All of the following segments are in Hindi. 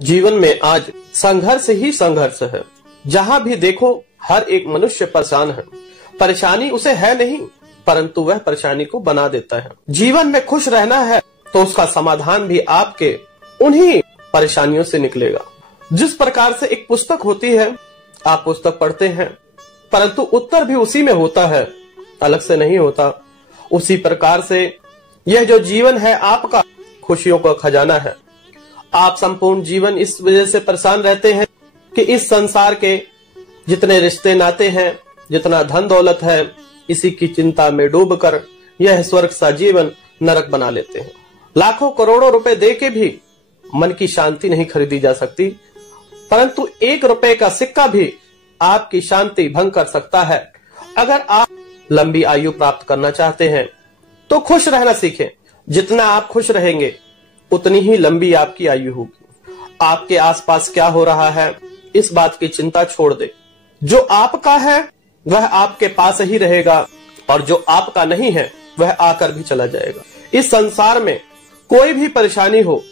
जीवन में आज संघर्ष ही संघर्ष है। जहां भी देखो हर एक मनुष्य परेशान है। परेशानी उसे है नहीं, परंतु वह परेशानी को बना देता है। जीवन में खुश रहना है तो उसका समाधान भी आपके उन्हीं परेशानियों से निकलेगा। जिस प्रकार से एक पुस्तक होती है, आप पुस्तक पढ़ते हैं परंतु उत्तर भी उसी में होता है, अलग से नहीं होता। उसी प्रकार से यह जो जीवन है आपका खुशियों का खजाना है। आप संपूर्ण जीवन इस वजह से परेशान रहते हैं कि इस संसार के जितने रिश्ते नाते हैं, जितना धन दौलत है, इसी की चिंता में डूबकर यह स्वर्ग सा जीवन नरक बना लेते हैं। लाखों करोड़ों रुपए दे के भी मन की शांति नहीं खरीदी जा सकती, परंतु 1 रुपए का सिक्का भी आपकी शांति भंग कर सकता है। अगर आप लंबी आयु प्राप्त करना चाहते हैं तो खुश रहना सीखें। जितना आप खुश रहेंगे उतनी ही लंबी आपकी आयु होगी। आपके आसपास क्या हो रहा है इस बात की चिंता छोड़ दे। जो आपका है वह आपके पास ही रहेगा और जो आपका नहीं है वह आकर भी चला जाएगा। इस संसार में कोई भी परेशानी हो,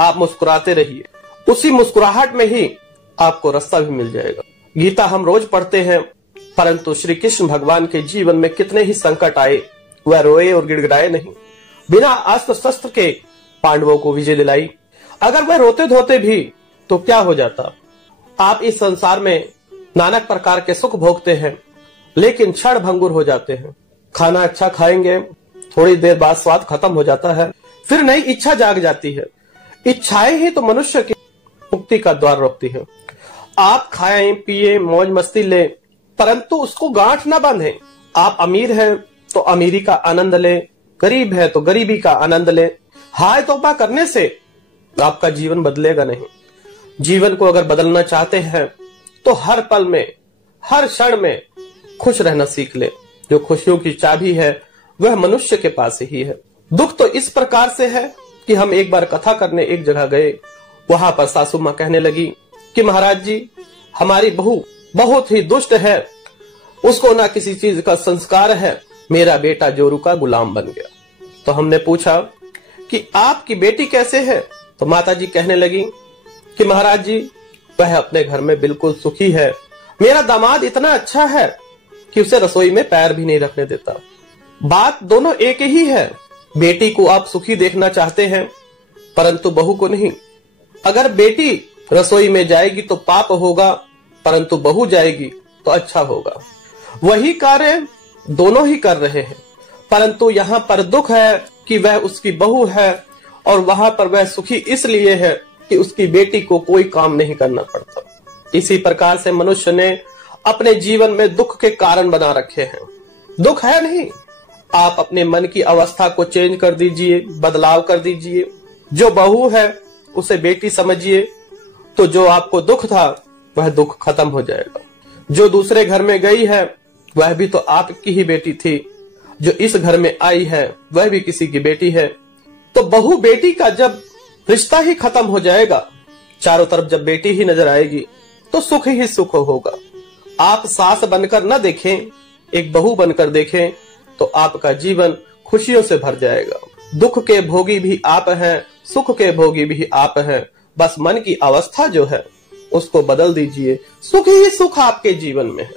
आप मुस्कुराते रहिए, उसी मुस्कुराहट में ही आपको रास्ता भी मिल जाएगा। गीता हम रोज पढ़ते हैं, परंतु श्री कृष्ण भगवान के जीवन में कितने ही संकट आए, वह रोए और गिड़गिड़ाए नहीं। बिना अस्त्र शस्त्र के पांडवों को विजय दिलाई। अगर वह रोते धोते भी तो क्या हो जाता। आप इस संसार में नाना प्रकार के सुख भोगते हैं, लेकिन क्षण भंगुर हो जाते हैं। खाना अच्छा खाएंगे, थोड़ी देर बाद स्वाद खत्म हो जाता है, फिर नई इच्छा जाग जाती है। इच्छाएं ही तो मनुष्य की मुक्ति का द्वार रोकती है। आप खाएं पिए मौज मस्ती लें, परंतु उसको गांठ न बांधें। आप अमीर हैं तो अमीरी का आनंद लें, गरीब है तो गरीबी का आनंद लें। हाय तौबा करने से आपका जीवन बदलेगा नहीं। जीवन को अगर बदलना चाहते हैं तो हर पल में, हर क्षण में खुश रहना सीख ले। जो खुशियों की चाबी है वह मनुष्य के पास ही है। दुख तो इस प्रकार से है कि हम एक बार कथा करने एक जगह गए, वहां पर सासू मां कहने लगी कि महाराज जी, हमारी बहू बहुत ही दुष्ट है, उसको ना किसी चीज का संस्कार है, मेरा बेटा जोरू का गुलाम बन गया। तो हमने पूछा कि आपकी बेटी कैसे है? तो माता जी कहने लगी कि महाराज जी, वह अपने घर में बिल्कुल सुखी है, मेरा दामाद इतना अच्छा है कि उसे रसोई में पैर भी नहीं रखने देता। बात दोनों एक ही है। बेटी को आप सुखी देखना चाहते हैं परंतु बहू को नहीं। अगर बेटी रसोई में जाएगी तो पाप होगा, परंतु बहू जाएगी तो अच्छा होगा। वही कार्य दोनों ही कर रहे हैं, परंतु यहाँ पर दुख है कि वह उसकी बहू है और वहां पर वह सुखी इसलिए है कि उसकी बेटी को कोई काम नहीं करना पड़ता। इसी प्रकार से मनुष्य ने अपने जीवन में दुख के कारण बना रखे हैं। दुख है नहीं, आप अपने मन की अवस्था को चेंज कर दीजिए, बदलाव कर दीजिए। जो बहू है उसे बेटी समझिए, तो जो आपको दुख था वह दुख खत्म हो जाएगा। जो दूसरे घर में गई है वह भी तो आपकी ही बेटी थी, जो इस घर में आई है वह भी किसी की बेटी है। तो बहू बेटी का जब रिश्ता ही खत्म हो जाएगा, चारों तरफ जब बेटी ही नजर आएगी तो सुख ही सुख होगा। आप सास बनकर न देखें, एक बहू बनकर देखें तो आपका जीवन खुशियों से भर जाएगा। दुख के भोगी भी आप हैं, सुख के भोगी भी आप हैं। बस मन की अवस्था जो है उसको बदल दीजिए, सुख ही सुख आपके जीवन में है।